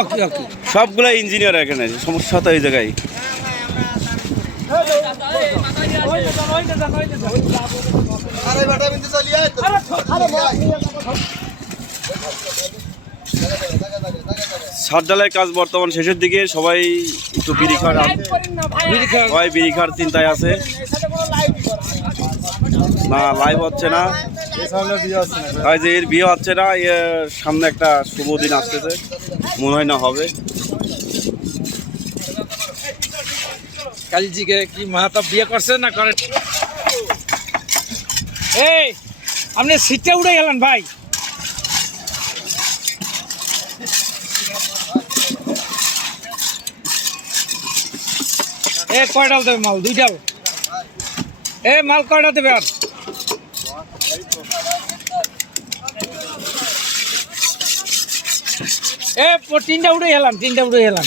ওকে ওকে সবগুলো ইঞ্জিনিয়ার এখানে সমস্যা তো এই জায়গায়। সাত কাজ বর্তমান শেষের দিকে, সবাই একটু বিড়ি সবাই বিড়ি খাওয়ার চিন্তায় আছে। না লাইভ হচ্ছে না। আর যে এর বিয়ে হচ্ছে না সামনে একটা শুভ দিন আসতেছে। মনে হয় না হবে। কালজিকে কি মাহাতাব বিয়ে করছে না করে? এই, আপনি সিটটা উঠে গেলেন ভাই। এ কয় ডাল দেবে মাল? দুই ডাল এ, মাল কয়টা দেবে আর? এ তিনটা উঠে এলাম তিনটা উঠে গেলাম।